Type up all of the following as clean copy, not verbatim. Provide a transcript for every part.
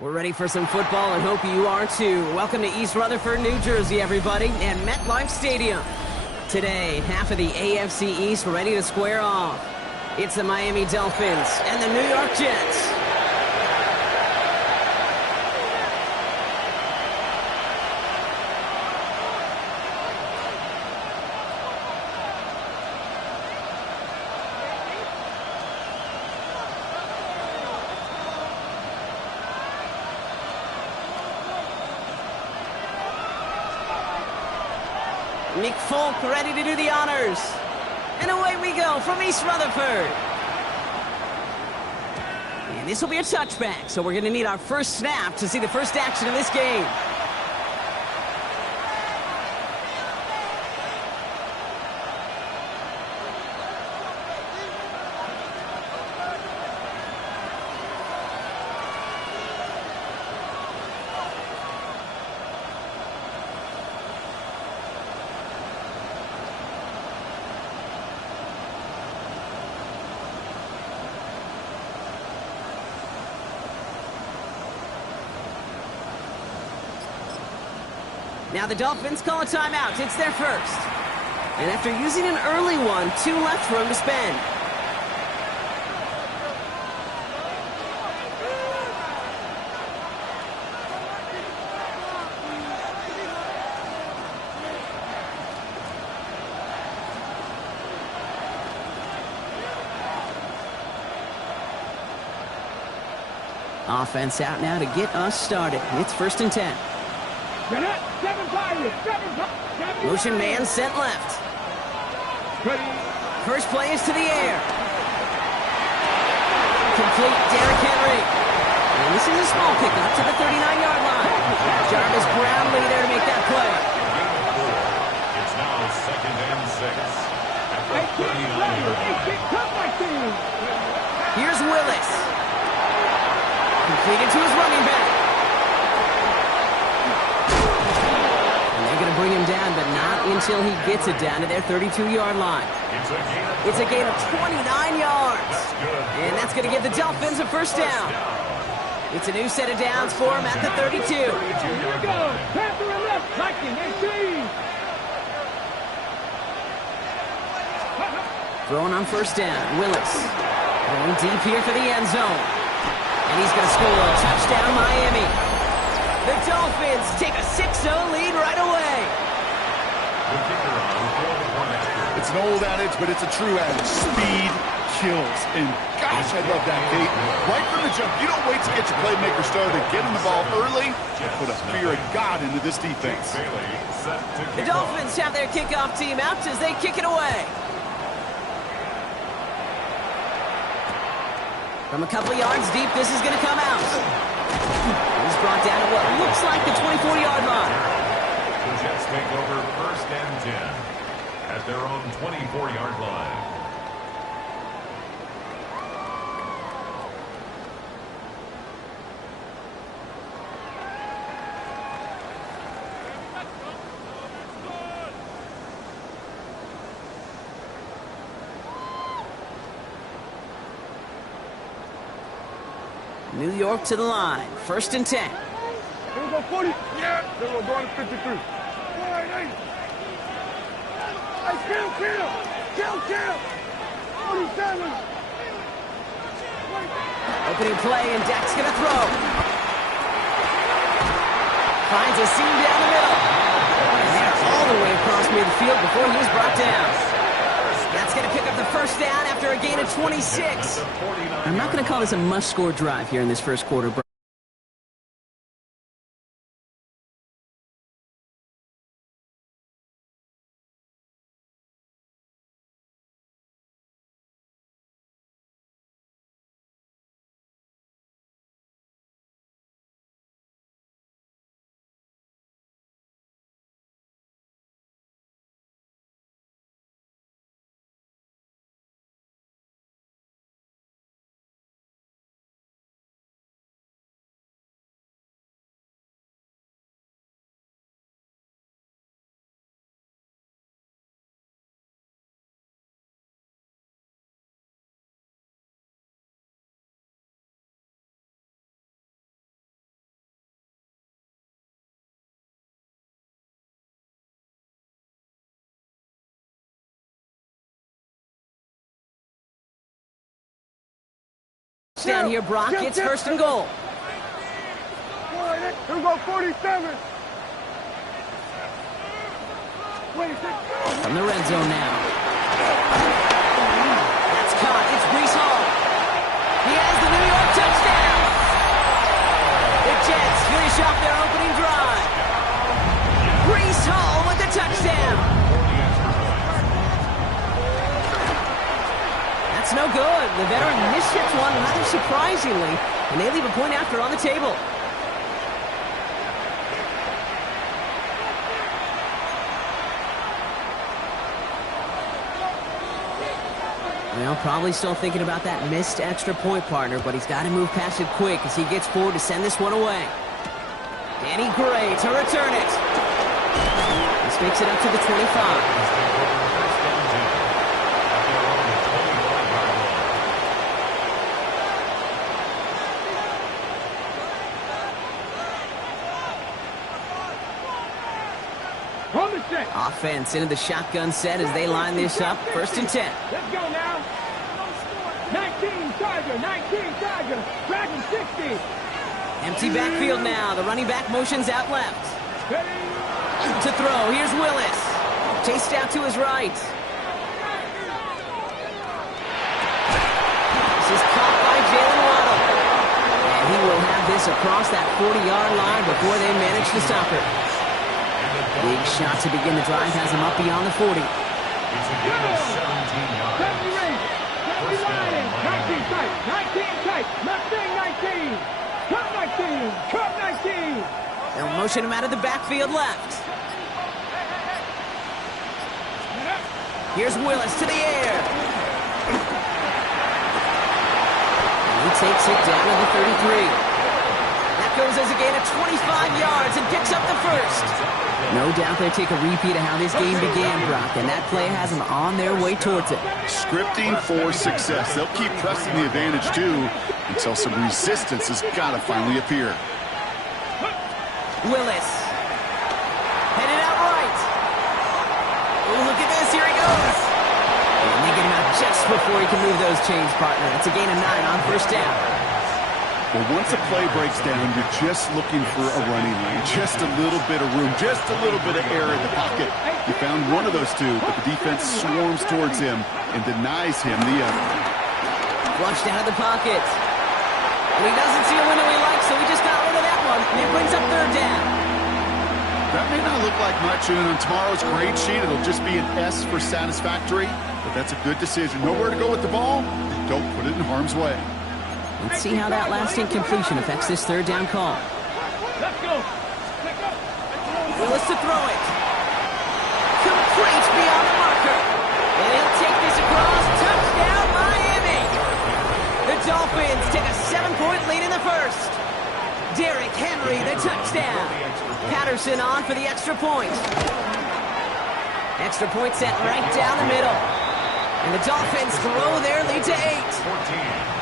We're ready for some football and hope you are too. Welcome to East Rutherford, New Jersey, everybody, and MetLife Stadium. Today, half of the AFC East ready to square off. It's the Miami Dolphins and the New York Jets. Nick Folk ready to do the honors. And away we go from East Rutherford. And this will be a touchback, so we're going to need our first snap to see the first action of this game. Now the Dolphins call a timeout. It's their first. And after using an early one, 2 left for him to spend. Offense out now to get us started. It's 1st and 10. Motion man sent left. First play is to the air. Complete Derrick Henry. And this is a small pickup to the 39-yard line. Jarvis Brownlee there to make that play. It's now 2nd and 6. At the 39-yard line. Here's Willis. Completed to his running back. Going to bring him down, but not until he gets it down to their 32-yard line. It's a gain of 29 yards. And that's going to give the Dolphins a first down. It's a new set of downs for him at the 32. Here we go. Panther and left, 2nd and 18. Throwing on first down. Willis. Going deep here for the end zone. And he's going to score a touchdown, Miami. The Dolphins take a 6-0 lead right away. It's an old adage, but it's a true adage. Speed kills. And gosh, I love that, Kate. Right from the jump, you don't wait to get your playmaker started. Get him the ball early. Put a fear of God into this defense. The Dolphins have their kickoff team out as they kick it away. From a couple of yards deep, this is going to come out. He's brought down at what looks like the 24-yard line. The Jets take over first and 10 at their own 24-yard line. New York to the line. First and 10. Here we go, 40. Yeah. Then we'll go to 53. All right, hey, kill. 47. Opening play, and Dak's going to throw. Finds a seam down the middle. And that's all the way across midfield before he's brought down. That's going to pick up the first down after a gain of 26. I'm not going to call this a must-score drive here in this first quarter, bro. Down here, Brock. It's first and goal. Here we go, 47. From the red zone now. That's caught. It's Breece Hall. He has the New York touchdown. The Jets finish off their opening drive. Breece Hall with the touchdown. That's no good. The veteran miships one rather surprisingly, and they leave a point after on the table. Well, probably still thinking about that missed extra point, partner, but he's got to move past it quick as he gets forward to send this one away. Danny Gray to return it. This makes it up to the 25. Offense into the shotgun set as they line this up. First and 10. Let's go now. 19 Tiger. Dragon 60. Empty backfield now. The running back motions out left. To throw. Here's Willis. Chased out to his right. This is caught by Jalen Waddle. And he will have this across that 40-yard line before they manage to stop it. Big shot to begin the drive has him up beyond the 40. It's a gain of 17 yards. 19 tight. Mustang 19. Cut 19. They'll motion him out of the backfield left. Here's Willis to the air. And he takes it down to the 33. That goes as a gain of 25 yards and picks up the first. No doubt they'll take a repeat of how this game began, Brock, and that play has them on their way towards it. Scripting for success. They'll keep pressing the advantage, too, until some resistance has got to finally appear. Willis. Headed out right. Oh, look at this. Here he goes. And they get him out just before he can move those chains, partner. It's a gain of 9 on first down. Well, once a play breaks down, you're just looking for a running lane, just a little bit of room, just a little bit of air in the pocket. You found one of those two, but the defense swarms towards him and denies him the other. Flushed out of the pocket. And he doesn't see a window he likes, so he just got rid of that one. And it brings up third down. That may not look like much, and on tomorrow's grade sheet, it'll just be an S for satisfactory, but that's a good decision. Nowhere to go with the ball, don't put it in harm's way. Let's see how that last incompletion affects this third down call. Let's go. Willis to throw it. Complete beyond the marker. And he'll take this across. Touchdown, Miami. The Dolphins take a 7-point lead in the first. Derrick Henry, the touchdown. Patterson on for the extra point. Extra point set right down the middle. And the Dolphins grow their lead to 8. 14.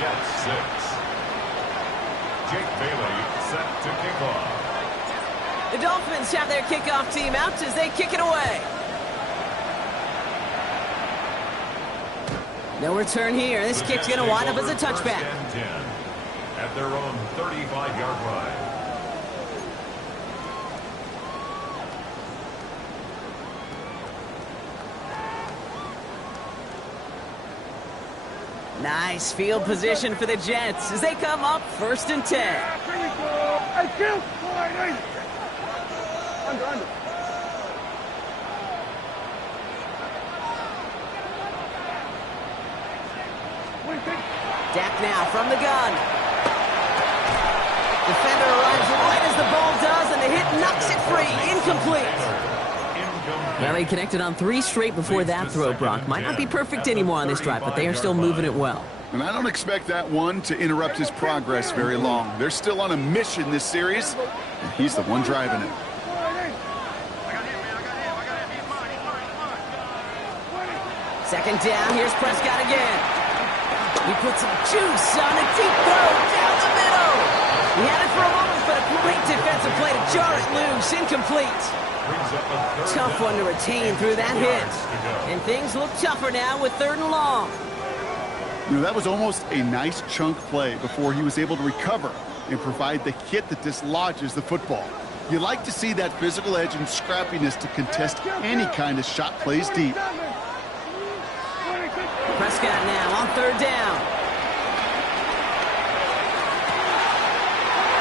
Jets 6. Jake Bailey set to kick off. The Dolphins have their kickoff team out as they kick it away. No return here. This kick's going to wind up as a touchback. First and 10 at their own 35-yard line. Nice field position for the Jets as they come up first and 10. Here we go. Hey, Kim. Under. Dak now from the gun. Defender arrives right as the ball does, and the hit knocks it free. Incomplete. Well, they connected on 3 straight before that throw, Brock. Might not be perfect anymore on this drive, but they are still moving it well. And I don't expect that one to interrupt his progress very long. They're still on a mission this series, and he's the one driving it. Second down, here's Prescott again. He puts some juice on a deep throw down the middle. He had it for a moment, but a great defensive play to jar it loose. Incomplete. Tough one to retain through that hit. And things look tougher now with 3rd and long. You know, that was almost a nice chunk play before he was able to recover and provide the hit that dislodges the football. You like to see that physical edge and scrappiness to contest any kind of shot plays deep. Prescott now on 3rd down.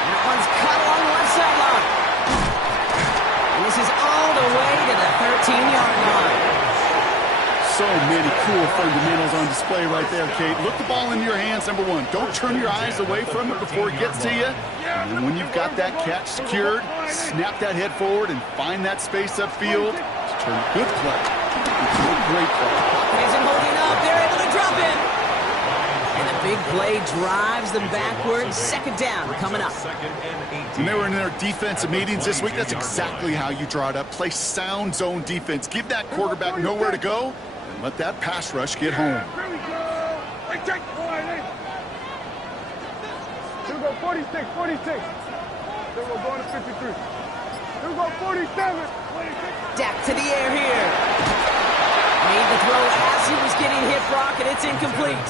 That one's caught along the left sideline. And this is all the way to the 13-yard line. So many cool fundamentals on display right there, Kate. Look the ball into your hands, number one. Don't turn your eyes away from it before it gets to you. And then when you've got that catch secured, snap that head forward and find that space upfield to turn a good play into a great play. Isn't holding up. They're able to drop it. And the big play drives them backwards. 2nd down coming up. When they were in their defensive meetings this week, that's exactly how you draw it up. Play sound zone defense. Give that quarterback nowhere to go and let that pass rush get home. Here we go. Hey, check. Here we go, 46. Then we're going to 53. Here we go, 47. Dak to the air here. Made the throw as he was getting hit, Brock, and it's incomplete.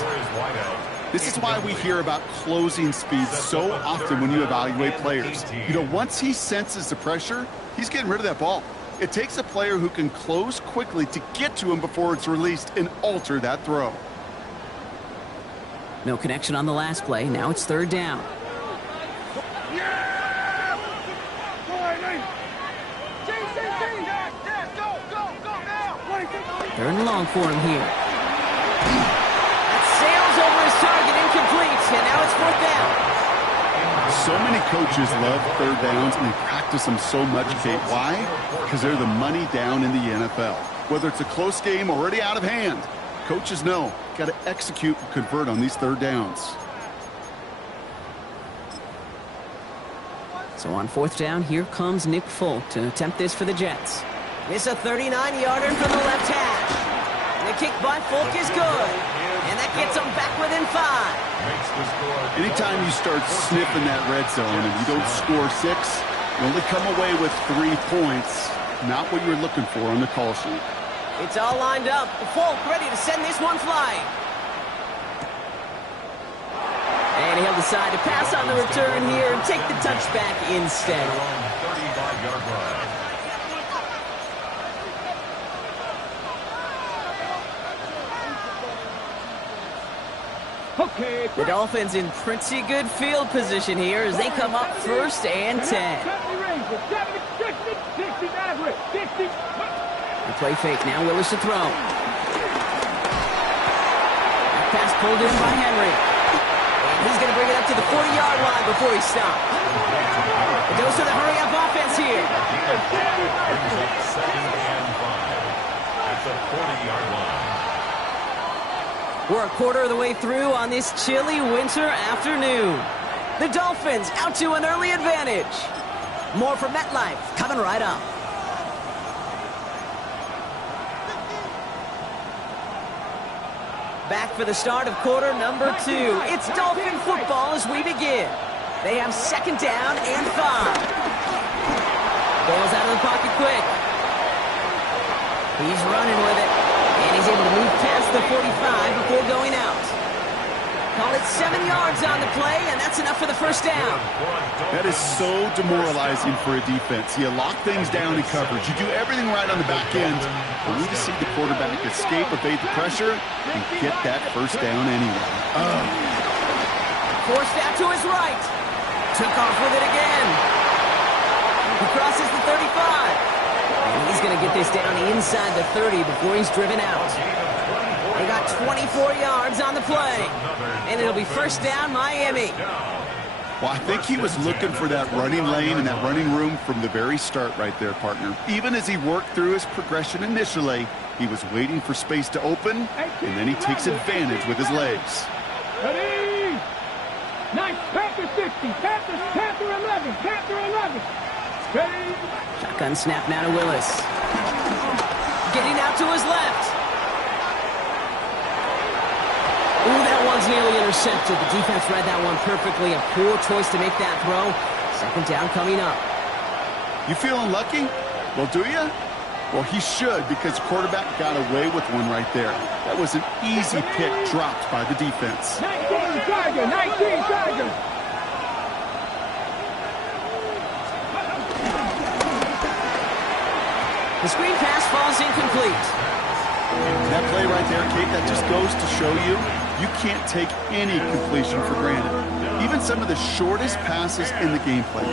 This is why we hear about closing speed so often when you evaluate players. You know, once he senses the pressure, he's getting rid of that ball. It takes a player who can close quickly to get to him before it's released and alter that throw. No connection on the last play. Now it's 3rd down. Third and long for him here. That sails over his target, incomplete, and now it's 4th down. So many coaches love 3rd downs, and they practice them so much, Kate. Why? Because they're the money down in the NFL. Whether it's a close game already out of hand, coaches know, got to execute and convert on these 3rd downs. So on 4th down, here comes Nick Folk to attempt this for the Jets. It's a 39-yarder from the left hash. And the kick by Folk is good. And that gets them back within 5. Anytime you start sniffing that red zone and you don't score 6, you only come away with 3 points. Not what you're looking for on the call sheet. It's all lined up. Folk ready to send this one flying. And he'll decide to pass on the return here and take the touchback instead. 35-yard line. Okay. The Dolphins in pretty good field position here as they come up 1st and 10. The play fake now. Willis to throw. That pass pulled in by Henry. And he's going to bring it up to the 40-yard line before he stops. It goes to the hurry-up offense here. Brings up 2nd and 5 at the 40-yard line. We're a quarter of the way through on this chilly winter afternoon. The Dolphins out to an early advantage. More from MetLife coming right up. Back for the start of quarter number 2. It's Dolphin football as we begin. They have 2nd down and 5. Ball's out of the pocket quick. He's running with it. And he's able to move past the 45 before going out. Call it 7 yards on the play, and that's enough for the 1st down. That is so demoralizing for a defense. You lock things down in coverage. You do everything right on the back end. Only to see the quarterback escape, evade the pressure, and get that 1st down anyway. Forced out to his right. Took off with it again. He crosses the 35. And he's going to get this down inside the 30 before he's driven out. They got 24 yards on the play. And it'll be 1st down, Miami. Well, I think he was looking for that running lane and that running room from the very start right there, partner. Even as he worked through his progression initially, he was waiting for space to open, and then he takes advantage with his legs. Ready? Nice. Panther 60. Panther 11. Panther 11. Ready? Shotgun snap now to Willis. Getting out to his left. Ooh, that one's nearly intercepted. The defense read that one perfectly. A poor choice to make that throw. 2nd down coming up. You feeling lucky? Well, do you? Well, he should, because the quarterback got away with one right there. That was an easy pick dropped by the defense. 19 Tiger. 19 Tiger. The screen pass falls incomplete. That play right there, Kate, that just goes to show you can't take any completion for granted. Even some of the shortest passes in the game plan.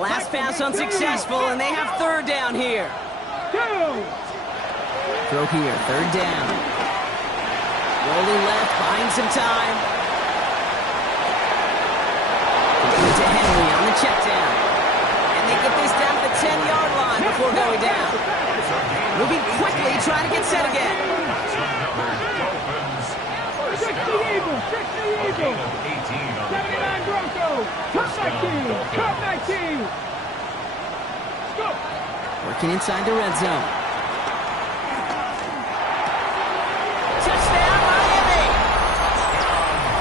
Last pass unsuccessful, and they have 3rd down here. Throw here, 3rd down. Rolling left, buying some time. To Henry on the check down. And they get this down to the 10-yard line before going down. Moving quickly, trying to get set again. 60 Eagles. 79 Broncos. Cup 19. Go. Working inside the red zone. Touchdown, Miami.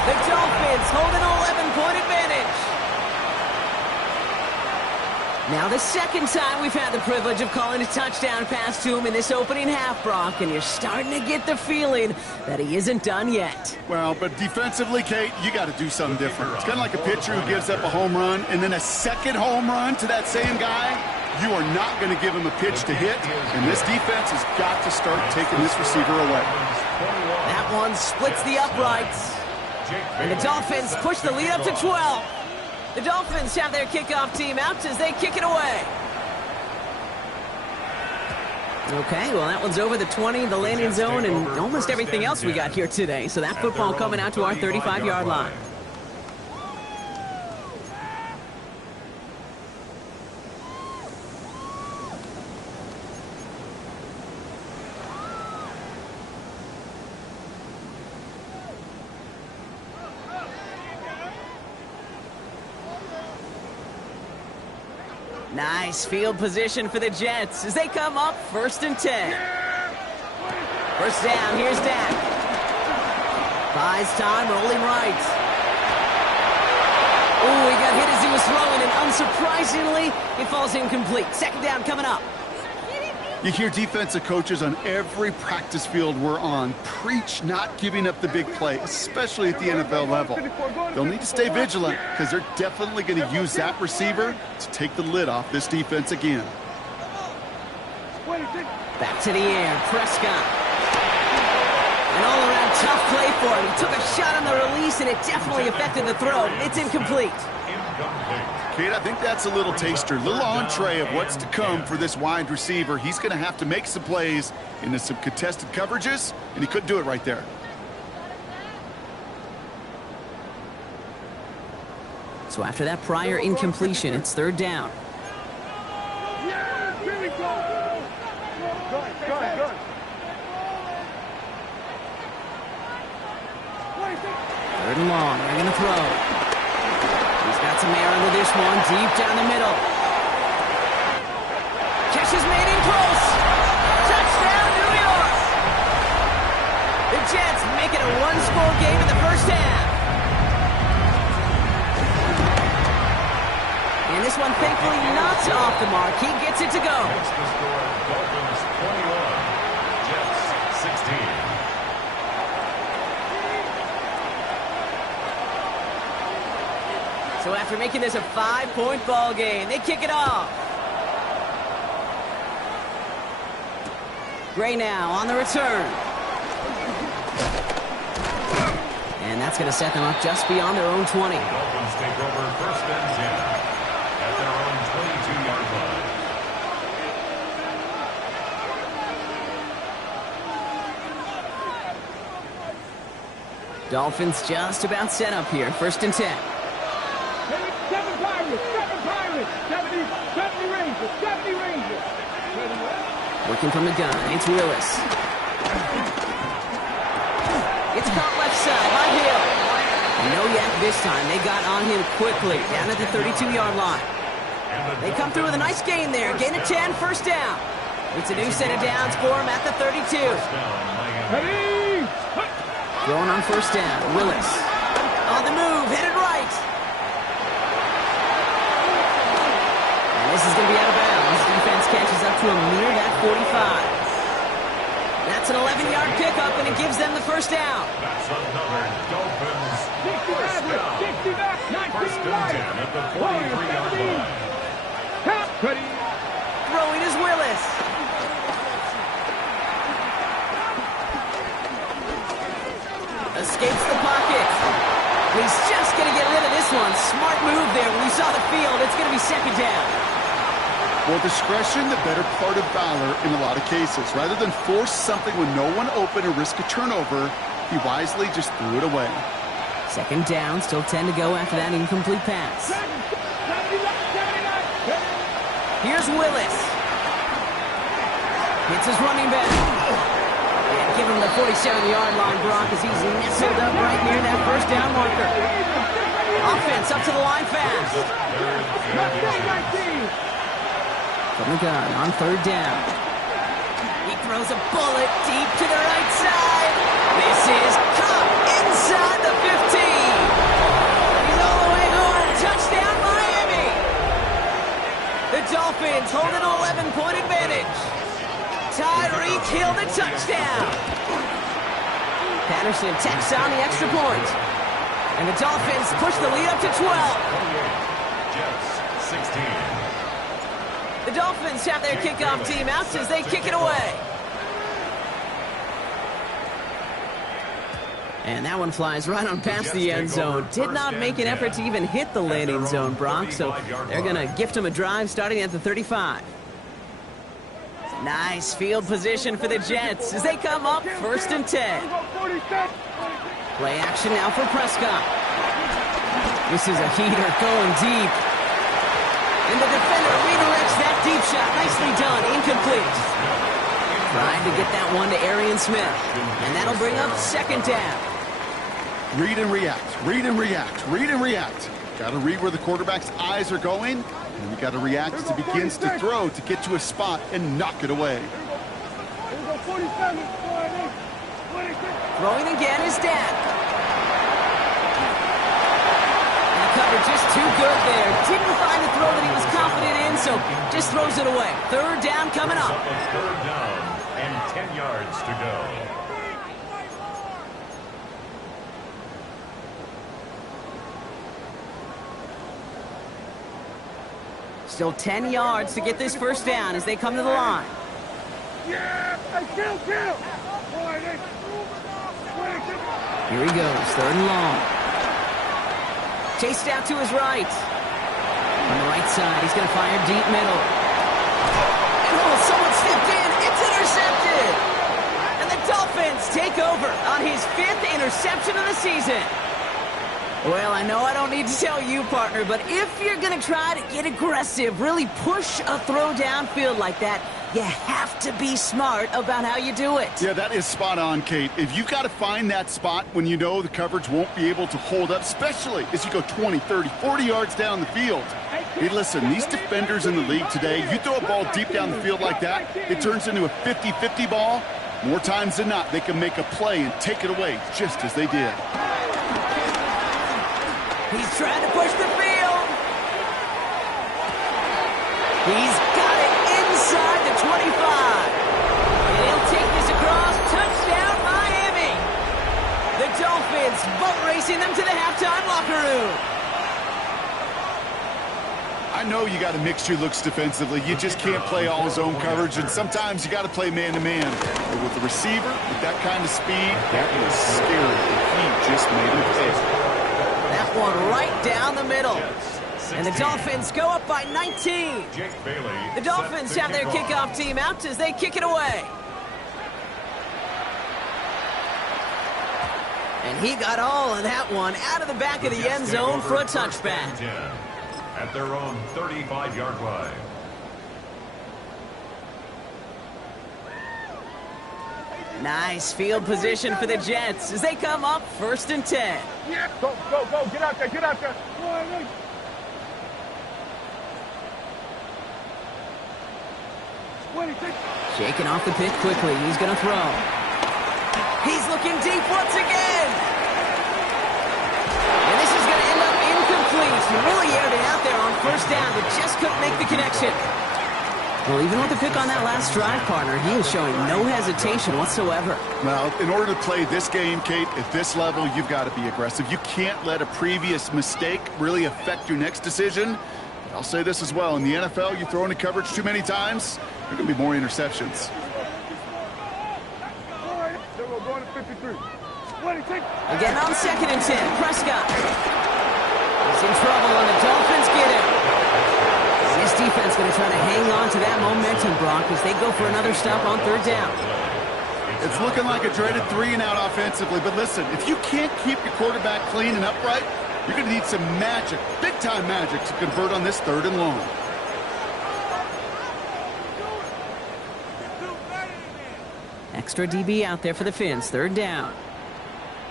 The Dolphins hold an 11-point advantage. Now the 2nd time we've had the privilege of calling a touchdown pass to him in this opening half, Brock, and you're starting to get the feeling that he isn't done yet. Well, but defensively, Kate, you got to do something different. It's kind of like a pitcher who gives up a home run and then a 2nd home run to that same guy. You are not going to give him a pitch to hit, and this defense has got to start taking this receiver away. That one splits the uprights, and the Dolphins push the lead up to 12. The Dolphins have their kickoff team out as they kick it away. Okay, well, that one's over the 20, the landing zone, and almost everything else we got here today. So that football coming out to our 35-yard line. Nice field position for the Jets as they come up 1st and 10. 1st down, here's Dak. Buys time, rolling right. Ooh, he got hit as he was throwing, and Unsurprisingly, it falls incomplete. Second down coming up. You hear defensive coaches on every practice field we're on preach not giving up the big play, especially at the NFL level. They'll need to stay vigilant because they're definitely going to use that receiver to take the lid off this defense again. Back to the air, Prescott. An all-around tough play for him. He took a shot on the release, and it definitely affected the throw. It's incomplete. Kate, I think that's a little taster, a little entree of what's to come for this wide receiver. He's going to have to make some plays into some contested coverages, and he couldn't do it right there. So after that prior incompletion, it's third down. Third and long, they're going to throw. He's got some air under this one, deep down the middle. Catch is made in close. Touchdown, New York. The Jets make it a one-score game in the first half. And this one, thankfully, not off the mark. He gets it to go. Makes the score Dolphins 21, Jets 16. So after making this a 5-point ball game, they kick it off. Gray now on the return. And that's going to set them up just beyond their own 20. Dolphins take over first and 10 at their own 22-yard line. Dolphins just about set up here. First and 10. 70 Rangers. Working from the gun, it's Willis. It's caught left side by Hill. And no yak this time. They got on him quickly, down at the 32-yard line. They come through with a nice gain there. Gain of 10, first down. It's a new set of downs for him at the 32. Throwing on first down, Willis. On the move, headed right. And this is going to be out of bounds. Defense catches up to him near that 45. That's an 11-yard pickup, and it gives them the first down. That's another Dolphins first down. First and 10 at the 43-yard line. Throwing is Willis. Escapes the pocket. He's just going to get rid of this one. Smart move there. When he saw the field, it's going to be second down. Well, discretion, the better part of valor in a lot of cases. Rather than force something when no one open or risk a turnover, he wisely just threw it away. Second down, still 10 to go after that incomplete pass. Here's Willis. Hits his running back. And give him the 47-yard line, Brock, as he's nestled up right near that first down marker. Offense up to the line fast. From the gun on third down. He throws a bullet deep to the right side. This is caught inside the 15. He's all the way home. Touchdown, Miami. The Dolphins hold an 11-point advantage. Tyreek Hill the touchdown. Patterson tacks on the extra point. And the Dolphins push the lead up to 12. Jets 16. The Dolphins have their kickoff team out as they kick it away. And that one flies right on past the end zone. Did not make an effort to even hit the landing zone, Brock, so they're going to gift him a drive starting at the 35. Nice field position for the Jets as they come up first and 10. Play action now for Prescott. This is a heater going deep. And the defender redirects that deep shot. Nicely done. Incomplete. Trying to get that one to Arian Smith. And that'll bring up second down. Read and react, read and react, read and react. Got to read where the quarterback's eyes are going, and you got to react as he begins to throw to get to a spot and knock it away. Throwing again is Dan. And the cover just Too good there. Didn't find a throw that he was confident in, so just throws it away. Third down coming up. Third down and 10 yards to go. Still 10 yards to get this first down as they come to the line. Yeah! Hey, kill! Here he goes, third and long. Chased out to his right. On the right side, he's going to fire deep middle. And someone stepped in. It's intercepted. And the Dolphins take over on his 5th interception of the season. Well, I know I don't need to tell you, partner, but if you're going to try to get aggressive, really push a throw downfield like that, you have to be smart about how you do it. Yeah, that is spot on, Kate. If you've got to find that spot when you know the coverage won't be able to hold up, especially as you go 20, 30, 40 yards down the field. Hey, listen, these defenders in the league today, you throw a ball deep down the field like that, it turns into a 50-50 ball. More times than not, they can make a play and take it away just as they did. He's trying to push the field. He's got it inside the 25. And he'll take this across. Touchdown, Miami. The Dolphins boat racing them to the halftime locker room. I know you got to mix your looks defensively. You just can't play all zone coverage, and sometimes you got to play man-to-man. But with the receiver, with that kind of speed, that was scary. He just made it pay. That one right down the middle. And the Dolphins go up by 19. The Dolphins have their kickoff team out as they kick it away. And he got all of that one out of the back of the end zone for a touchback. At their own 35-yard line. Nice field position for the Jets as they come up 1st and 10. Yeah. Go. Get out there. Shaking off the pitch quickly. He's going to throw. He's looking deep once again. And this is going to end up incomplete. He really aired it out there on 1st down, but just couldn't make the connection. Well, even with the pick on that last drive, partner, he is showing no hesitation whatsoever. Well, in order to play this game, Kate, at this level, you've got to be aggressive. You can't let a previous mistake really affect your next decision. But I'll say this as well. In the NFL, you throw into coverage too many times, there are going to be more interceptions. Going to 53. Again on 2nd and 10, Prescott. He's in trouble, and the Dolphins get him. This defense going to try to hang on to that momentum, Brock, as they go for another stop on 3rd down. It's looking like a dreaded 3-and-out offensively, but listen, if you can't keep your quarterback clean and upright, you're going to need some magic, big-time magic, to convert on this 3rd and long. Extra DB out there for the Fins, 3rd down.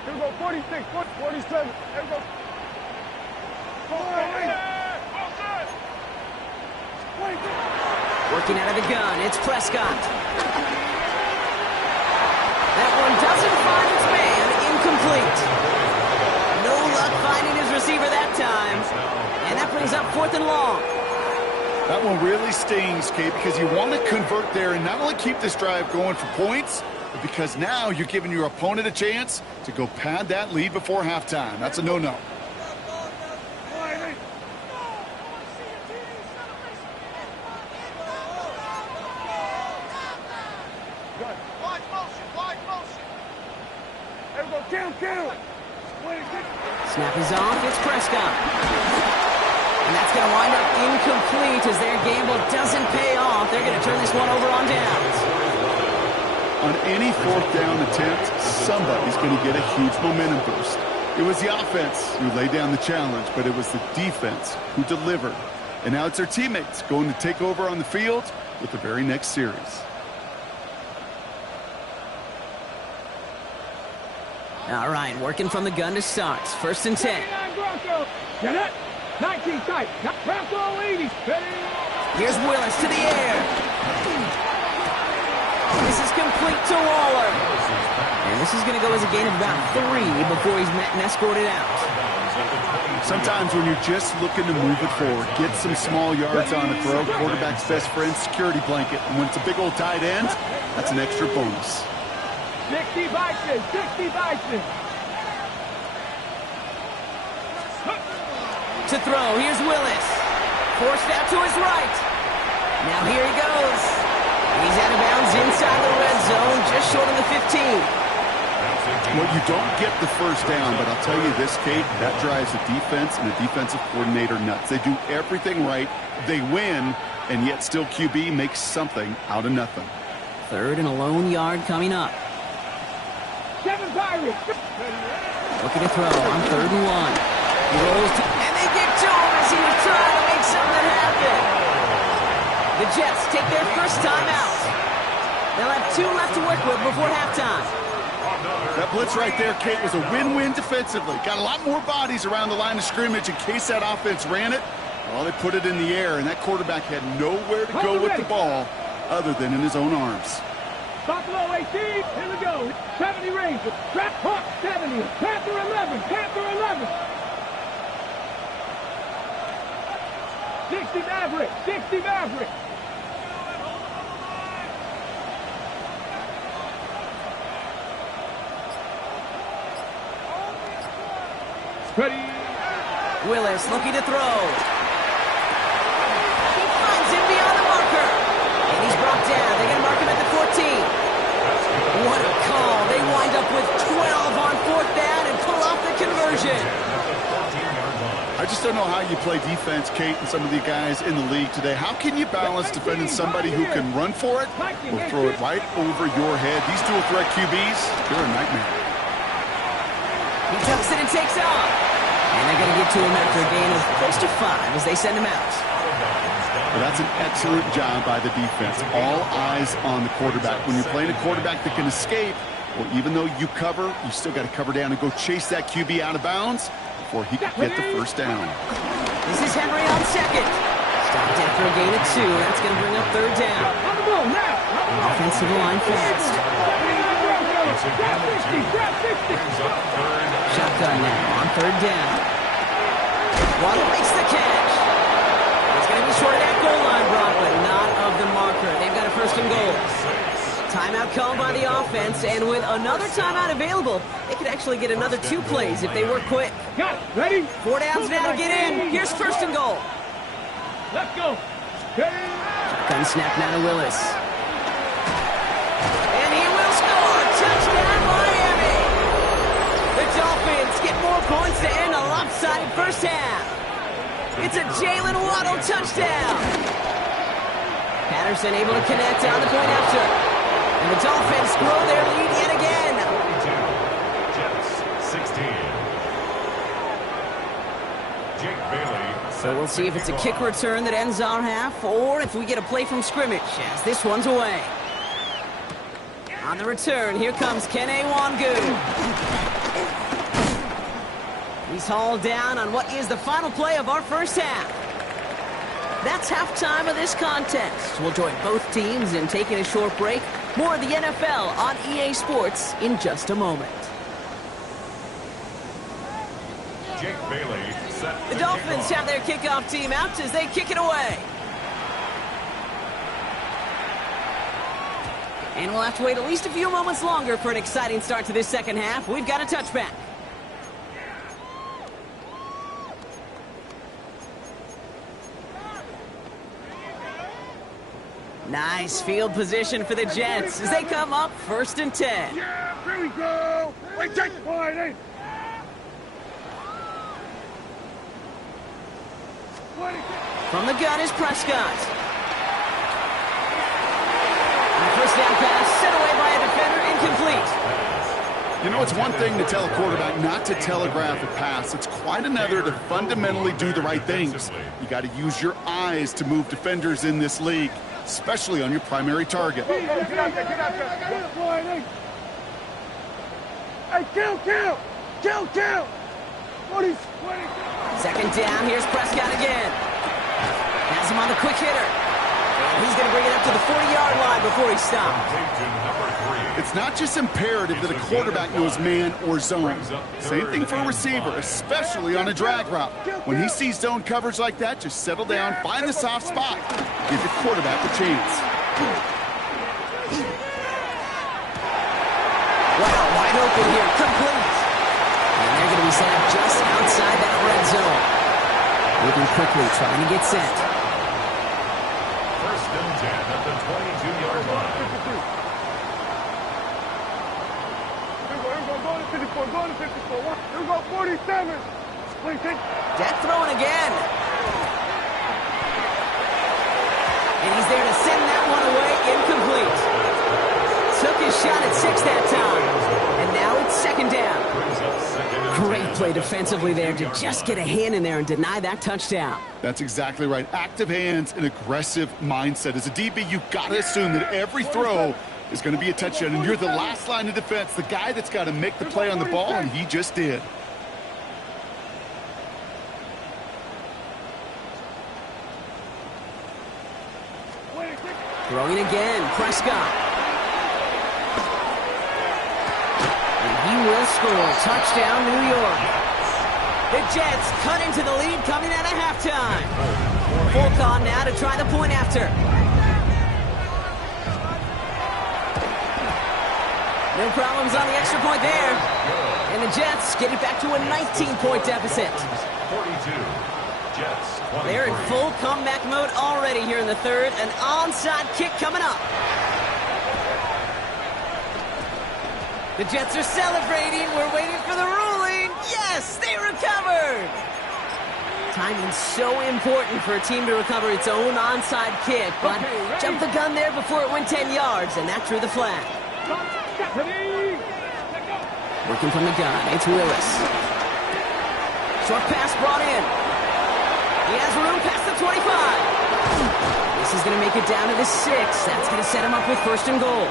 Here we go, 46, 47. Here we go. Working out of the gun, it's Prescott. That one doesn't find its man, incomplete. No luck finding his receiver that time. And that brings up 4th and long. That one really stings, Kate, because you want to convert there and not only keep this drive going for points, but because now you're giving your opponent a chance to go pad that lead before halftime. That's a no-no. Snap is off, it's Prescott. And that's going to wind up incomplete as their gamble doesn't pay off. They're going to turn this one over on downs. On any 4th down attempt, somebody's going to get a huge momentum boost. It was the offense who laid down the challenge, but it was the defense who delivered. And now it's their teammates going to take over on the field with the very next series. All right, working from the gun to start. 1st and 10. Get it? 19 tight. Bronco 80. Here's Willis to the air. This is complete to Waller. And this is going to go as a gain of about 3 before he's met and escorted out. Sometimes when you're just looking to move it forward, get some small yards on a throw, quarterback's best friend, security blanket. And when it's a big old tight end, that's an extra bonus. 60 Bison, 60 Bison. To throw, here's Willis. Forced out to his right. Now here he goes. He's out of bounds inside the red zone, just short of the 15. Well, you don't get the first down, but I'll tell you this, Kate, that drives the defense and the defensive coordinator nuts. They do everything right, they win, and yet still QB makes something out of nothing. 3rd and a lone yard coming up. 7 Pirates. Looking to throw on 3rd and 1. He rolls to, and they get to him as he was trying to make something happen. The Jets take their first time out. They'll have 2 left to work with before halftime. That blitz right there, Kate, was a win-win defensively. Got a lot more bodies around the line of scrimmage in case that offense ran it. Well, they put it in the air, and that quarterback had nowhere to go with the ball other than in his own arms. Buffalo 18, here we go. 70 Rangers, Trap Hawk 70, Panther 11, Panther 11. 60 Maverick, 60 Maverick. Ready. Willis looking to throw. He finds him beyond the marker. And he's brought down. They're going to mark him at the 14. What a call. They wind up with 12 on 4th down and pull off the conversion. I just don't know how you play defense, Kate, and some of the guys in the league today. How can you balance defending somebody who can run for it or throw it right over your head? These dual threat QBs, they're a nightmare. He tucks it and takes off. And they're going to get to him after a gain of close to 5 as they send him out. Well, that's an excellent job by the defense. All eyes on the quarterback. When you're playing a quarterback that can escape, well, even though you cover, you still got to cover down and go chase that QB out of bounds before he can get the first down. This is Henry on 2nd. Stopped after a gain of 2. That's going to bring up 3rd down. Offensive line fast. Shotgun now on 3rd down. Waddle makes the catch. It's going to be short of that goal line, Brock, but not of the marker. They've got a 1st and goal. Timeout called by the offense, and with another timeout available, they could actually get another 2 plays if they work quick. Got it. Ready? 4 downs now to get in. Here's 1st and goal. Let's go. Shotgun snap now to Willis. And he will score. Touchdown, Miami. The Dolphins get more points to end a lopsided first half. It's a Jalen Waddle touchdown. Patterson able to connect on the point after. And the Dolphins grow their lead yet again. Jets 16. Jake Bailey. So we'll see if it's a kick return that ends our half, or if we get a play from scrimmage as this one's away. On the return, here comes Kene Wangu. He's hauled down on what is the final play of our first half. That's halftime of this contest. We'll join both teams in taking a short break. More of the NFL on EA Sports in just a moment. Jake Bailey set. The Dolphins have their kickoff team out as they kick it away. And we'll have to wait at least a few moments longer for an exciting start to this second half. We've got a touchback. Nice field position for the Jets as they come up 1st and 10. Yeah, here we go. Wait, take the point. From the gun is Prescott. And the first down pass set away by a defender, incomplete. You know, it's one thing to tell a quarterback not to telegraph a pass. It's quite another to fundamentally do the right things. You got to use your eyes to move defenders in this league, especially on your primary target. Hey, kill! 20. 2nd down, here's Prescott again. Has him on the quick hitter. And he's going to bring it up to the 40-yard line before he stops. It's not just imperative that a quarterback knows man or zone. Same thing for a receiver, especially on a drag route. When he sees zone coverage like that, just settle down, find the soft spot, give your quarterback a chance. Wow, wide open here, complete. And they're going to be set up just outside that red zone. Moving quickly, trying to get set. First and 10 at the 22-yard line. Go to 54, go to 54. Here we go, 47. Jet throwing again. And he's there to send that one away, incomplete. Took his shot at 6 that time. And now it's second down. Great play defensively there to just get a hand in there and deny that touchdown. That's exactly right. Active hands and aggressive mindset. As a DB, you've got to assume that every throw is going to be a touchdown, and you're the last line of defense, the guy that's got to make the play on the ball, and he just did. Throwing again, Prescott. And he will score. Touchdown, New York. The Jets cut into the lead coming out of halftime. Full on now to try the point after. No problems on the extra point there. And the Jets get it back to a 19-point deficit. 42. Jets 23. They're in full comeback mode already here in the third. An onside kick coming up. The Jets are celebrating. We're waiting for the ruling. Yes, they recovered. Timing's so important for a team to recover its own onside kick. But jumped the gun there before it went 10 yards, and that drew the flag. Working from the gun, it's Willis. Short pass brought in. He has room past the 25. This is going to make it down to the 6. That's going to set him up with first and goal.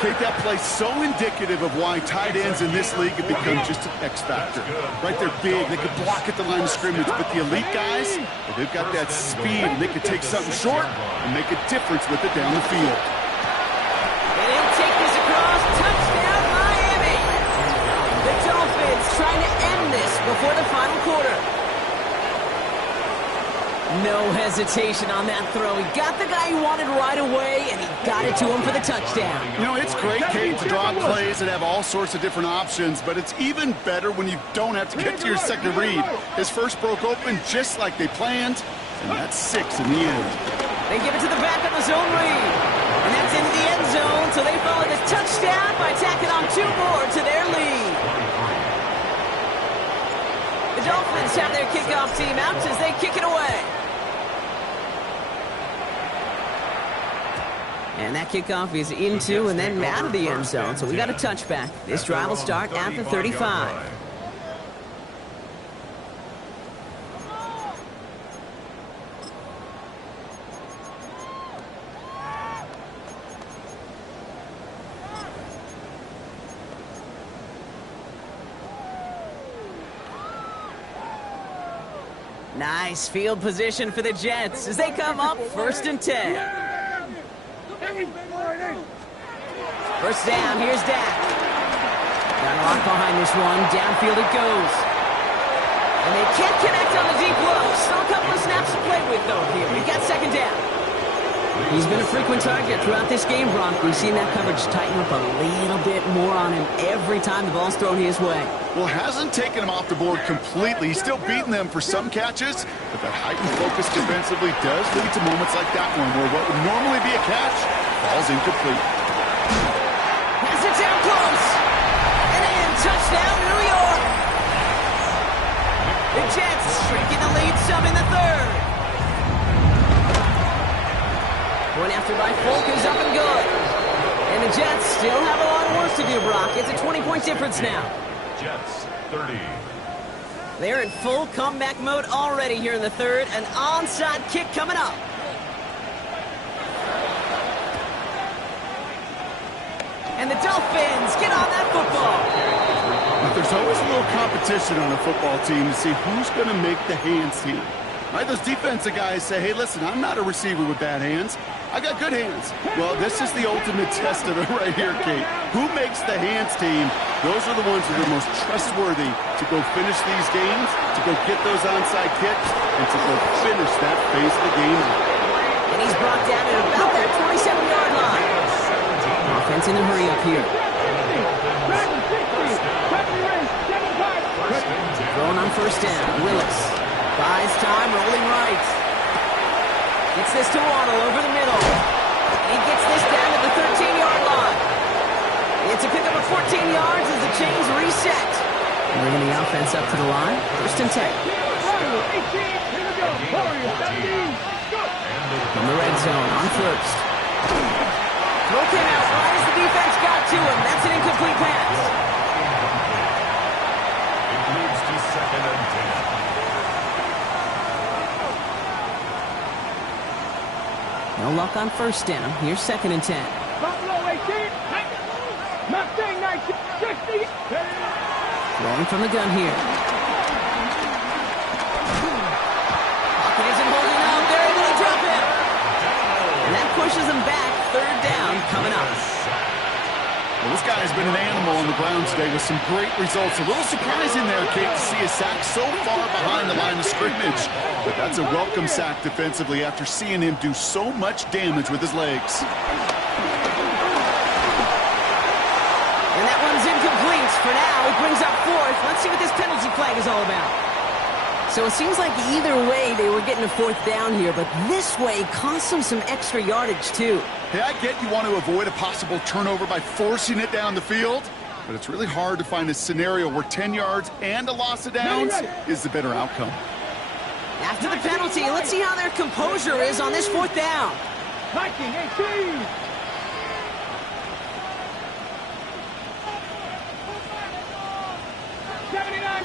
Kate, that play so indicative of why tight ends in this league have become just an X factor. Right, they're big, they can block at the line of scrimmage, but the elite guys, well, they've got that speed, and they can take something short and make a difference with it down the field. And he'll take this across. Touchdown, Miami! The Dolphins trying to end this before the final quarter. No hesitation on that throw. He got the guy he wanted right away, and he got it to him for the touchdown. You know, it's great, Kate, to draw plays and have all sorts of different options, but it's even better when you don't have to get to your second read. His first broke open just like they planned, and that's 6 in the end. They give it to the back of the zone read, and that's into the end zone, so they follow this touchdown by tacking on 2 more to their lead. The Dolphins have their kickoff team out as they kick it away. And that kickoff is into and then out of the end zone. So we got a touchback. This drive will start at the 35. Nice field position for the Jets as they come up first and 10. First down, here's Dak. Got a lock behind this one. Downfield it goes. And they can't connect on the deep low. Still a couple of snaps to play with, though, here. We got second down. He's been a frequent target throughout this game, Brock. We've seen that coverage tighten up a little bit more on him every time the ball's thrown his way. Well, hasn't taken him off the board completely. He's still beating them for some catches, but that heightened focus defensively does lead to moments like that one where what would normally be a catch falls incomplete. Has it down close. And in, touchdown, New York. The Jets shrinking the lead some in the third. Point after by Folk is up and good. And the Jets still have a lot of work to do, Brock. It's a 20-point difference now. Jets 30. They're in full comeback mode already here in the third. An onside kick coming up. And the Dolphins get on that football. But there's always a little competition on a football team to see who's going to make the hands here. Right, those defensive guys say, hey, listen, I'm not a receiver with bad hands. I got good hands. Well, this is the ultimate test of it right here, Kate. Who makes the hands team? Those are the ones that are most trustworthy to go finish these games, to go get those onside kicks, and to go finish that phase of the game. And he's brought down at about that 27-yard line. Offense in the hurry up here. Throwing on first down. Willis buys time, rolling right. Gets this to Waddle over the middle. He gets this down at the 13-yard line. It's a pickup of 14 yards as the chains reset. Bringing the offense up to the line. First and 10. From the red zone on first. Throw came out right as the defense got to him. That's an incomplete pass. It moves to second and 10. No luck on first down. Here's second and 10. Throwing from the gun here. Pocket isn't holding up. They're able to drop it. And that pushes them back. Third down coming up. Well, this guy has been an animal on the ground today with some great results. A little surprising there, Kate, to see a sack so far behind the line of scrimmage. But that's a welcome sack defensively after seeing him do so much damage with his legs. And that one's incomplete. For now, it brings up fourth. Let's see what this penalty flag is all about. So it seems like either way they were getting a fourth down here, but this way cost them some extra yardage too. Hey, I get you want to avoid a possible turnover by forcing it down the field, but it's really hard to find a scenario where 10 yards and a loss of downs is the better outcome. After the penalty, let's see how their composure is on this fourth down. 19-18.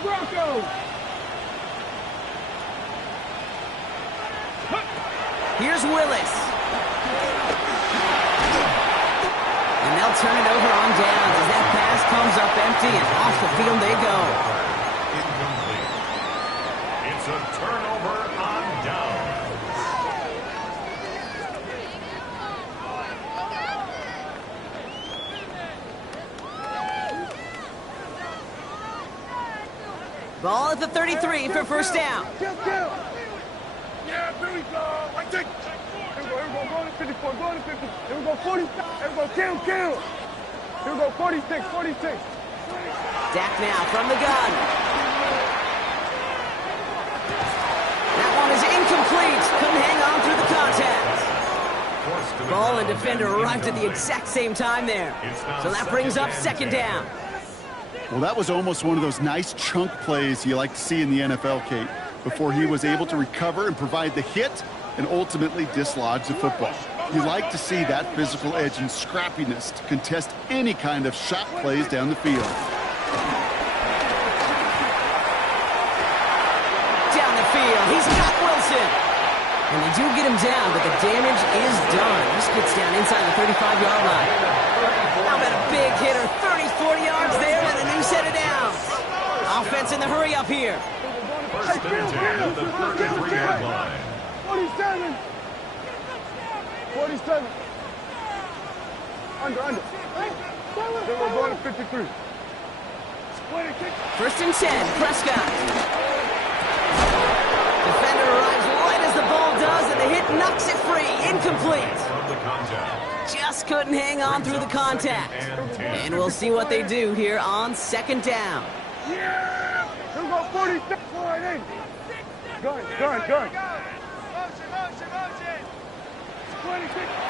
Broncos. Here's Willis. And they'll turn it over on downs as that pass comes up empty and off the field they go. Incomplete. It's a turnover on downs. Ball at the 33 for first down. Kill. Yeah, here we go. I take. Here we go. Go to 54. Go to 50. Here we go. 40. Here we go. Kill. Here we go. 46. Dak now from the gun. That one is incomplete. Couldn't hang on through the contact. Ball and defender arrived at the exact same time there. So that brings up second down. Well, that was almost one of those nice chunk plays you like to see in the NFL, Kate, before he was able to recover and provide the hit and ultimately dislodge the football. You like to see that physical edge and scrappiness to contest any kind of shot plays down the field. Down the field, he's got Wilson. And they do get him down, but the damage is done. This gets down inside the 35-yard line. How about a big hitter, 30-40 yards there and a new set of downs. Offense in the hurry up here. First and 10 at the 33-yard line. 47. Under. Then we're going to 53. First and 10, Prescott. Defender arrives right as the ball does, and the hit knocks it free. Incomplete. From the contact. Just couldn't hang on through the contact. And we'll see what they do here on second down. Yeah! Here we go, 46. Gun.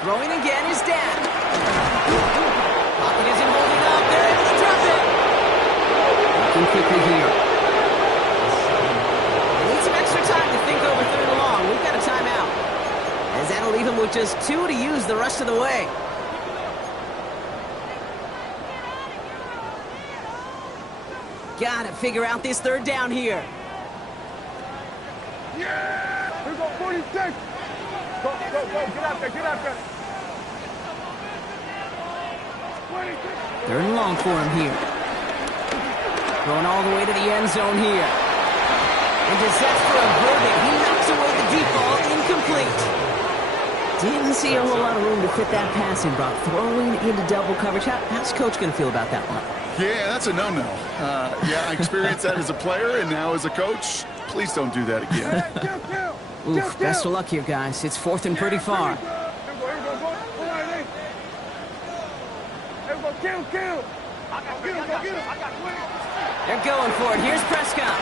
Throwing again is Dak. Pocket isn't holding up. They're able to drop it. Looking quickly here. They need some extra time to think over third and long. We've got a timeout. As that'll leave him with just 2 to use the rest of the way. Gotta figure out this third down here. Yeah! Here we go, 46. Go. Get out there. 26. Third and long for him here. Going all the way to the end zone here. And Desette for a verdict. He knocks away deep ball incomplete. Didn't see a whole lot of room to fit that passing, Brock. Throwing into double coverage. How's Coach going to feel about that one? Yeah, that's a no-no. Yeah, I experienced that as a player and now as a coach. Please don't do that again. Oof, best of luck here, guys. It's 4th and pretty far. They're going for it. Here's Prescott.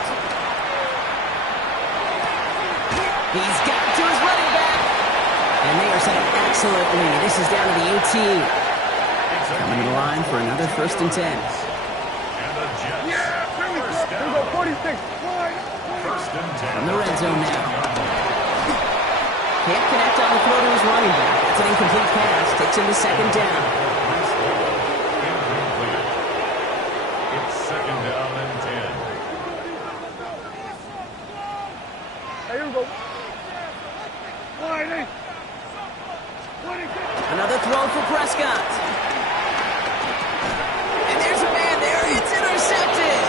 He's got it to his running back. And they are set up excellently. This is down to the 18. Coming to the line for another 1st and 10. From the red zone now. Can't connect on the throw to his running back. It's an incomplete pass. Takes him to 2nd down. It's 2nd down and 10. Here we go. Another throw for Prescott. And there's a man there. It's intercepted.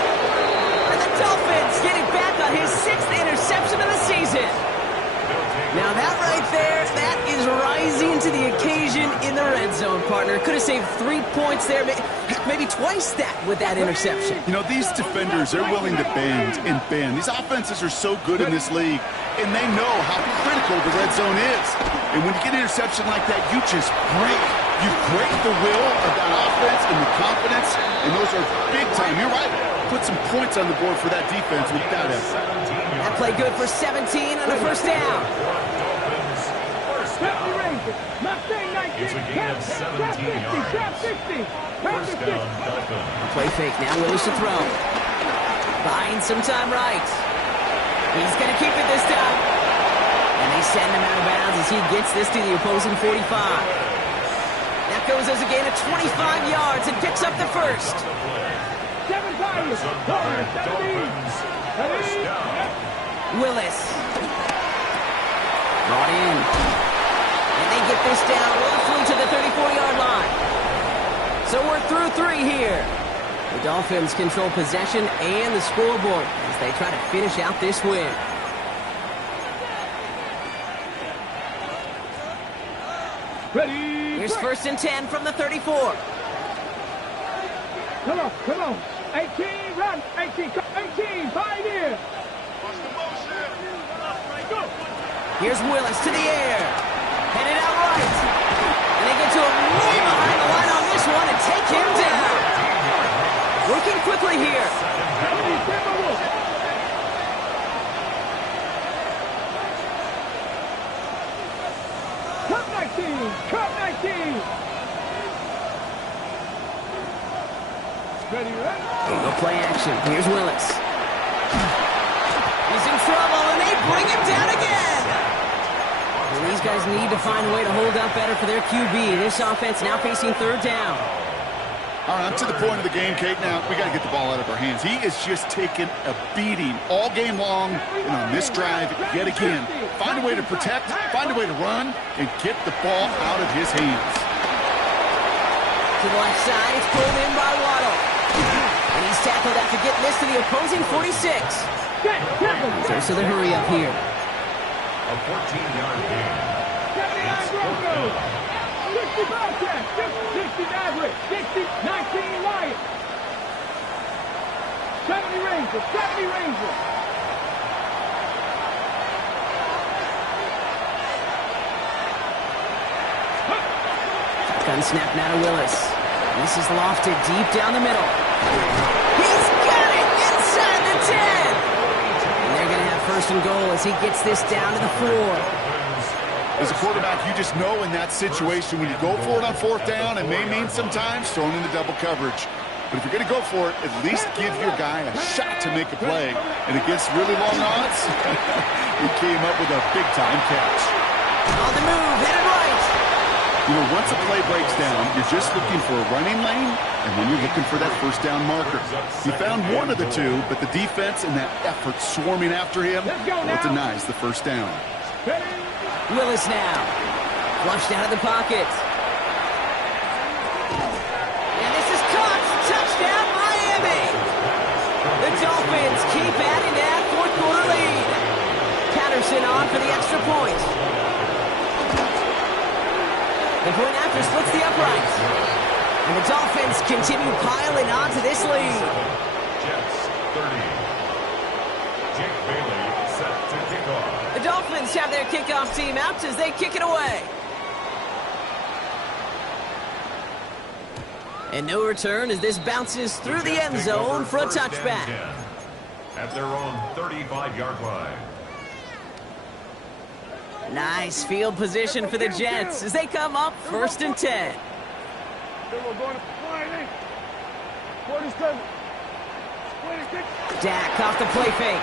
And the Dolphins get it back on his 6th interception of the season. Now that right there, that is rising to the occasion in the red zone, partner. Could have saved 3 points there, maybe twice that with that interception. You know, these defenders, they're willing to bend and bend. These offenses are so good in this league, and they know how critical the red zone is. And when you get an interception like that, you just break. You break the will of that offense and the confidence, and those are big time. You're right. Put some points on the board for that defense with that effort. That play good for 17 on a 1st down. It's a gain of 17 yards. 1st down, Dolphins. Play fake. Now Willis to throw. Buying some time right. He's going to keep it this time. And they send him out of bounds as he gets this to the opposing 45. That goes as a gain of 25 yards and picks up the 1st. Willis. Brought in. And they get this down roughly to the 34-yard line. So we're through 3 here. The Dolphins control possession and the scoreboard as they try to finish out this win. Ready. Here's 1st and 10 from the 34. Come on. 18, run. 18, 5 here. Here's Willis to the air. Headed out right. And they get to him way behind the line on this one and take him down. Working quickly here. Cut 19. Ready. No play action. Here's Willis. He's in trouble, and they bring him down again. And these guys need to find a way to hold up better for their QB. This offense now facing 3rd down. All right, I'm to the point of the game, Kate. Now, we got to get the ball out of our hands. He is just taking a beating all game long, and on this drive, yet again. Find a way to protect, find a way to run, and get the ball out of his hands. To the left side, it's pulled in by Waddle. And he's tackled after getting this to the opposing 46. So the hurry up here. A 14-yard gain. It's 4th down. 60 Bobcats, 60 Maverick, 60, 19 Lions. 70 Rangers. Gun snap now to Willis. This is lofted deep down the middle. He's got it inside the 10. And they're going to have 1st and goal as he gets this down to the 4. As a quarterback, you just know in that situation when you go for it on 4th down, it may mean sometimes throwing into double coverage. But if you're going to go for it, at least give your guy a shot to make a play. And against really long odds, he came up with a big-time catch. On the move, headed right. You know, once a play breaks down, you're just looking for a running lane, and then you're looking for that 1st down marker. He found one of the two, but the defense and that effort swarming after him, well, denies the 1st down. Willis now. Flushed out of the pocket. And this is caught. Touchdown, Miami. The Dolphins keep adding that 4th quarter lead. Patterson on on for the extra point. The point after splits the uprights. And the Dolphins continue piling on to this lead. Jets 30. Jake Bailey set to kick off. The Dolphins have their kickoff team out as they kick it away. And no return as this bounces through the end zone for a touchback. At their own 35-yard line. Nice field position for the Jets as they come up 1st and 10. Dak off the play fake.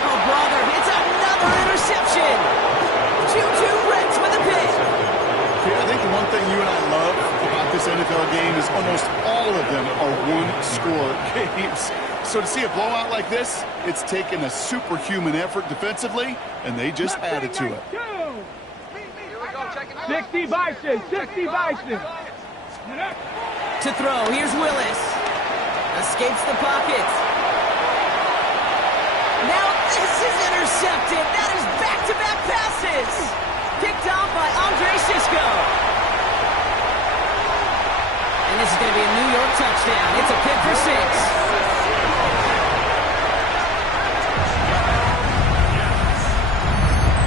Oh, brother, it's another interception. Juju Brents with a pick. Okay, I think the one thing you and I love about this NFL game is almost all of them are one-score games. So to see a blowout like this, it's taken a superhuman effort defensively, and they just added to it. 60 Bison, 60 Bison. To throw, here's Willis. Escapes the pocket. Now this is intercepted. That is back-to-back passes. Picked off by Andre Sisco. And this is going to be a New York touchdown. It's a pick for 6.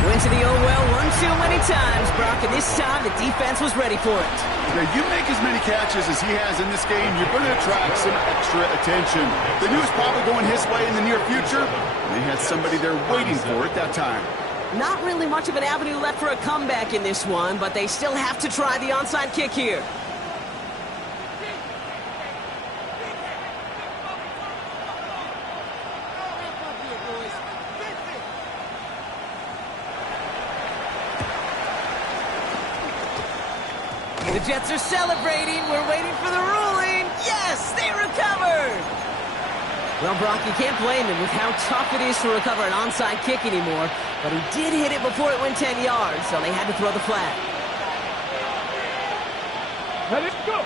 Went to the old well one too many times, Brock, and this time the defense was ready for it. Now, you make as many catches as he has in this game, you're going to attract some extra attention. They knew it was probably going his way in the near future, and they had somebody there waiting for it that time. Not really much of an avenue left for a comeback in this one, but they still have to try the onside kick here. The Jets are celebrating. We're waiting for the ruling. Yes, they recovered. Well, Brock, you can't blame him with how tough it is to recover an onside kick anymore. But he did hit it before it went 10 yards, so they had to throw the flag. Let it go.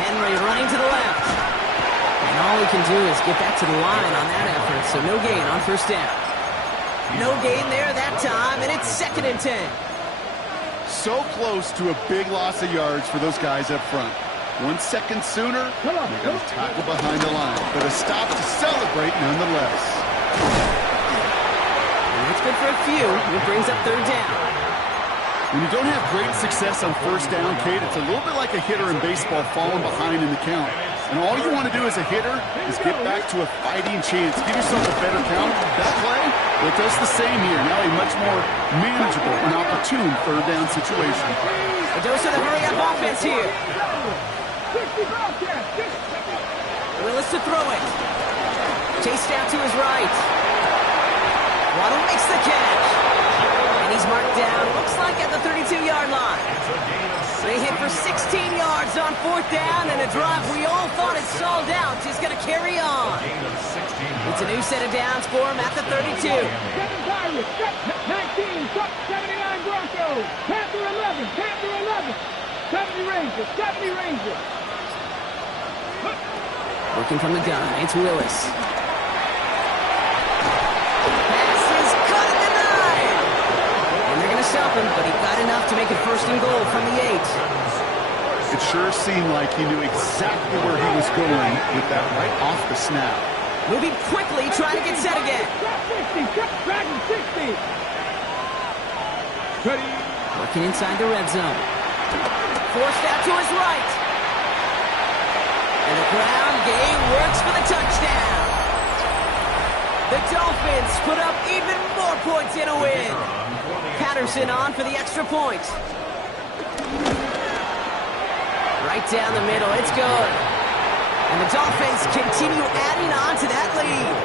Henry running to the left. And all he can do is get back to the line on that effort, so no gain on 1st down. No gain there that time, and it's 2nd and 10. So close to a big loss of yards for those guys up front. 1 second sooner, they got a tackle behind the line, but a stop to celebrate nonetheless. And that's good for a few. It brings up 3rd down. When you don't have great success on 1st down, Kate, it's a little bit like a hitter in baseball falling behind in the count. And all you want to do as a hitter is get back to a fighting chance. Give yourself a better count. That play, well, it does the same here. Now a much more manageable and opportune 3rd down situation. A dose of the hurry-up offense here. Willis to throw it. Chased out to his right. Waddle makes the catch. And he's marked down, looks like at the 32-yard line. They hit for 16 yards on 4th down, and a drive we all thought had stalled out is going to carry on. It's a new set of downs for him at the 32. 7 Pirates, 19, 79 Broncos, Panther 11, Panther 11, 70 Rangers, 70 Rangers. Working from the gun, it's Willis. Pass is cut at the 9. And they're going to stop him, but he got enough to make it 1st and goal from the 8. It sure seemed like he knew exactly where he was going with that right off the snap. Moving quickly, trying to get set again. 60. Ready. Working inside the red zone. Forced out to his right. And the ground game works for the touchdown. The Dolphins put up even more points in a win. Patterson on for the extra point. Right down the middle, it's good. And the Dolphins continue adding on to that lead.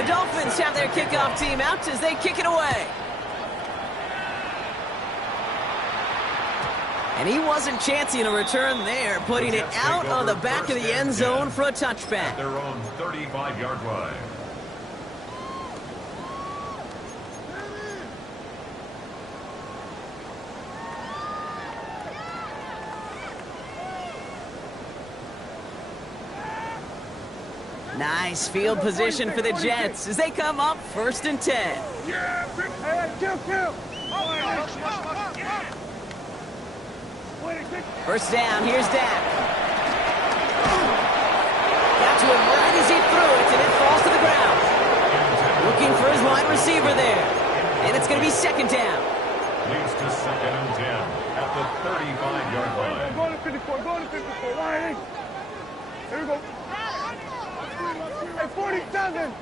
The Dolphins have their kickoff team out as they kick it away. And he wasn't chancing a return there, putting it out of the back of the end zone for a touchback. Their own 35-yard line. Nice field position for the Jets as they come up 1st and 10. Yeah, hey, kill. First down, here's Dak. Got to him right as he threw it, and it falls to the ground. Looking for his wide receiver there. And it's going to be 2nd down. Leads to 2nd and 10 at the 35-yard line. Go to 54, Ryan. Here we go. Hey, 47.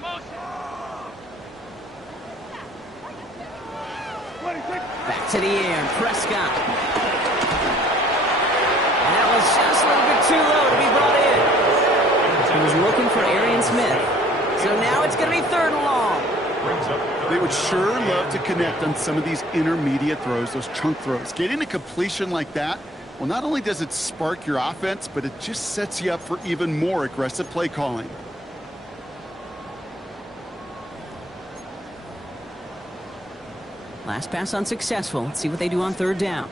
Motion. 26. Back to the air, Prescott. And that was just a little bit too low to be brought in. He was looking for Arian Smith. So now it's going to be 3rd and long. They would sure love to connect on some of these intermediate throws, those chunk throws. Getting a completion like that, well, not only does it spark your offense, but it just sets you up for even more aggressive play calling. Last pass unsuccessful. Let's see what they do on 3rd down.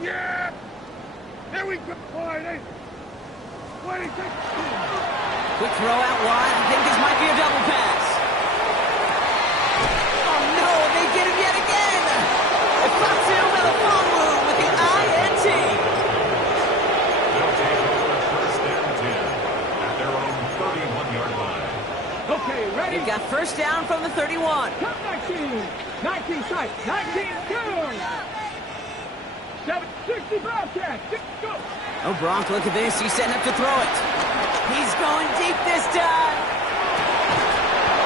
Yeah! Here we go. 26. Quick throw out wide. I think this might be a double pass. Oh, no, they get him yet again. They fox him with a fumble with the INT. They'll take over 1st and 10 at their own 31-yard line. Okay, ready? They've got 1st down from the 31. Come 19 tight. 19, go! 760 Bobcat. Go! Oh, Gronk, look at this. He's setting up to throw it. He's going deep this time.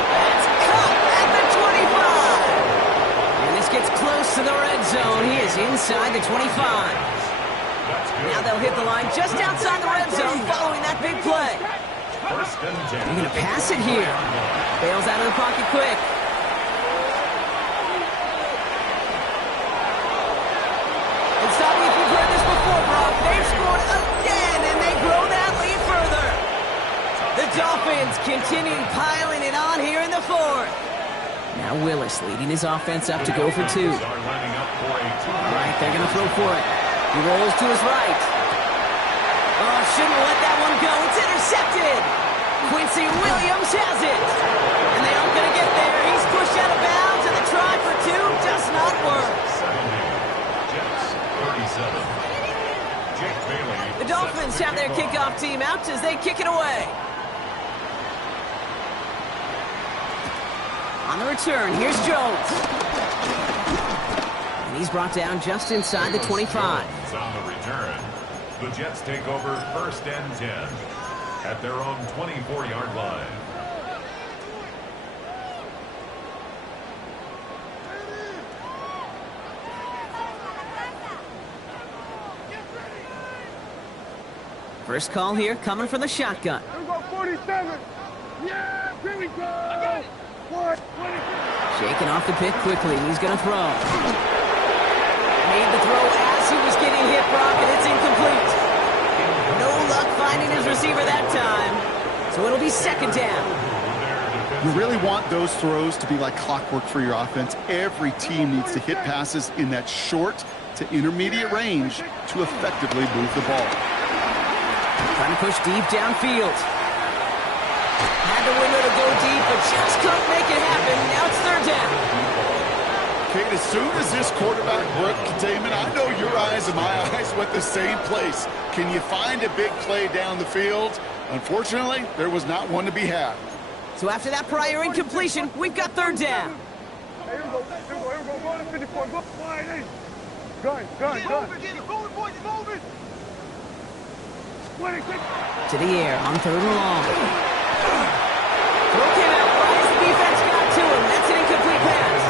That's caught at the 25. And this gets close to the red zone. He is inside the 25. Now they'll hit the line just outside the red zone following that big play. 1st and 10. They're going to pass it here. Bails out of the pocket quick. And stop me if you've heard this before, Brock. They've scored again, and they grow that lead further. The Dolphins continue piling it on here in the 4th. Now Willis leading his offense up to go for 2. Right, they're going to throw for it. He rolls to his right. Oh, shouldn't let that one go. It's intercepted. Quincy Williams has it. And they aren't going to get there. He's pushed out of bounds, and the try for 2 does not work. The Dolphins have their kickoff team out as they kick it away. On the return, here's Jones. And he's brought down just inside the 25. On the return, the Jets take over 1st and 10 at their own 24-yard line. First call here coming from the shotgun. Here we go, 47. Yeah, here we go. I got it. What? 26. Shaking off the pick quickly. He's going to throw. Made the throw as he was getting hit, Brock, and it's incomplete. No luck finding his receiver that time. So it'll be 2nd down. You really want those throws to be like clockwork for your offense. Every team needs to hit passes in that short to intermediate range to effectively move the ball. Trying to push deep downfield. Had the window to go deep, but just couldn't make it happen. Now it's 3rd down. Kate, as soon as this quarterback broke containment, I know your eyes and my eyes went the same place. Can you find a big play down the field? Unfortunately, there was not one to be had. So after that prior incompletion, we've got 3rd down. Here we go. Go to 54. Go wide in. Gun. Get it moving, boys. Moving. 26. To the air on 3rd and long. Throw came out right as the defense got to him. That's an incomplete pass.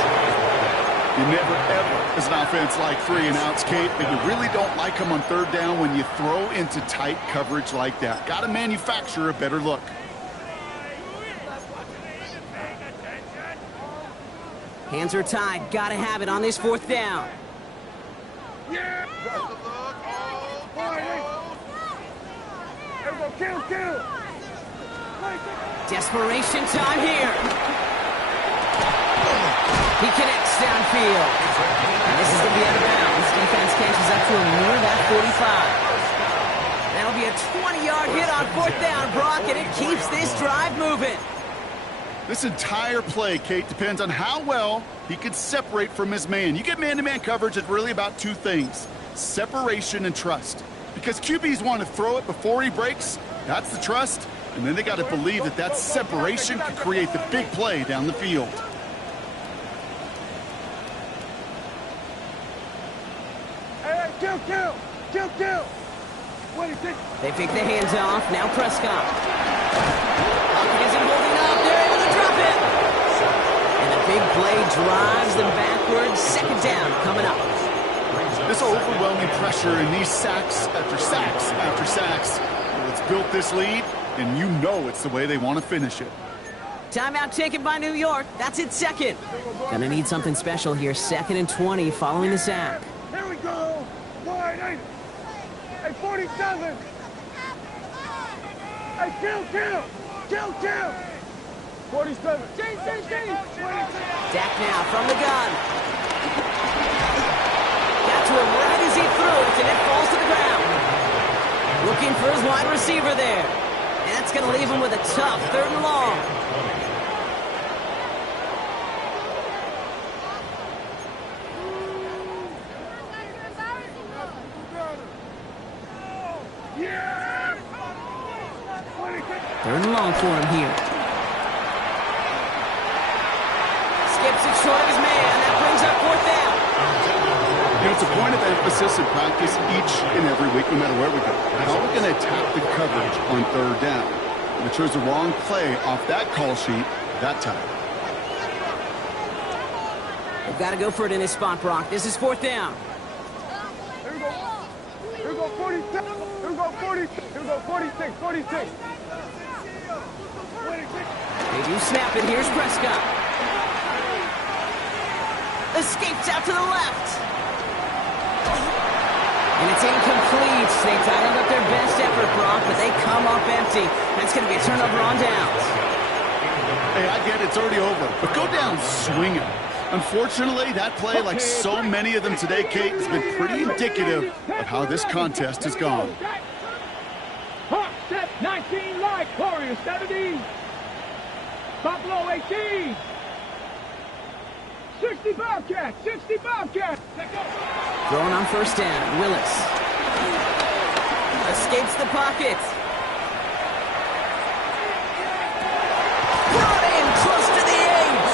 You never, ever, as an offense, like 3 and outs, Kate, but you really don't like them on 3rd down when you throw into tight coverage like that. Got to manufacture a better look. Hands are tied. Got to have it on this 4th down. Yeah. Kill. Desperation time here. He connects downfield. And this is going to be out of bounds. Defense catches up to him near that 45. That'll be a 20-yard hit on 4th down, Brock, and it keeps this drive moving. This entire play, Kate, depends on how well he can separate from his man. You get man-to-man coverage, it's really about two things, separation and trust. Because QBs want to throw it before he breaks, that's the trust, and then they got to believe that that separation can create the big play down the field. Hey, kill. They pick the hands off. Now Prescott. Pocket isn't holding up. They're able to drop it. And the big play drives them backwards. 2nd down coming up. This overwhelming pressure and these sacks after sacks after sacks. Well, it's built this lead, and you know it's the way they want to finish it. Timeout taken by New York. That's its 2nd. Gonna need something special here. 2nd and 20 following the sack. Here we go. Wide 8. Hey, 47. Hey, kill. 47. Dak now from the gun. Got to him right as he threw it, and it falls to the ground. Looking for his wide receiver there. And that's going to leave him with a tough 3rd and long. Third and long for him here. Skips it short of his man. That brings up 4th down. You know, it's a point of emphasis in practice each and every week, no matter where we go. How are we going to attack the coverage on 3rd down? And it chose the wrong play off that call sheet that time. They've got to go for it in this spot, Brock. This is 4th down. Here we go 47. Here we go 40. Here we go 46. They do snap it. Here's Prescott. Escapes out to the left. And it's incomplete. They dialed up their best effort, Brock, but they come up empty. That's going to be a turnover on downs. Hey, I get it. It's already over. But go down swinging. Unfortunately, that play, like so many of them today, Kate, has been pretty indicative of how this contest has gone. Set 19 light. Warriors 70. Buffalo 18. 60 Bobcats. Throwing on 1st down. Willis. Escapes the pocket. Brought in close to the 8.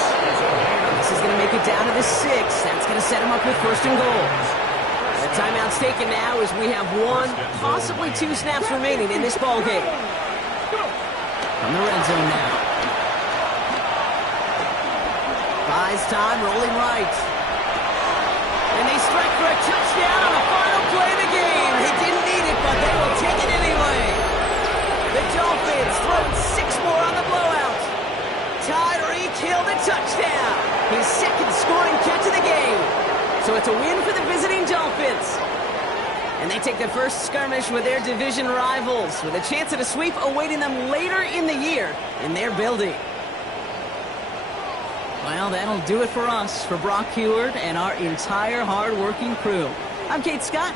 This is going to make it down to the 6. That's going to set him up with 1st and goal. The timeout's taken now as we have 1, possibly 2 snaps remaining in this ball game. From the red zone now. Buys time, rolling right. And they strike for a touchdown on the final play of the game. They didn't need it, but they will take it anyway. The Dolphins throwing 6 more on the blowout. Tyreek Hill the touchdown. His 2nd scoring catch of the game. So it's a win for the visiting Dolphins. And they take the first skirmish with their division rivals, with a chance at a sweep awaiting them later in the year in their building. Well, that'll do it for us, for Brock Heward and our entire hard-working crew. I'm Kate Scott.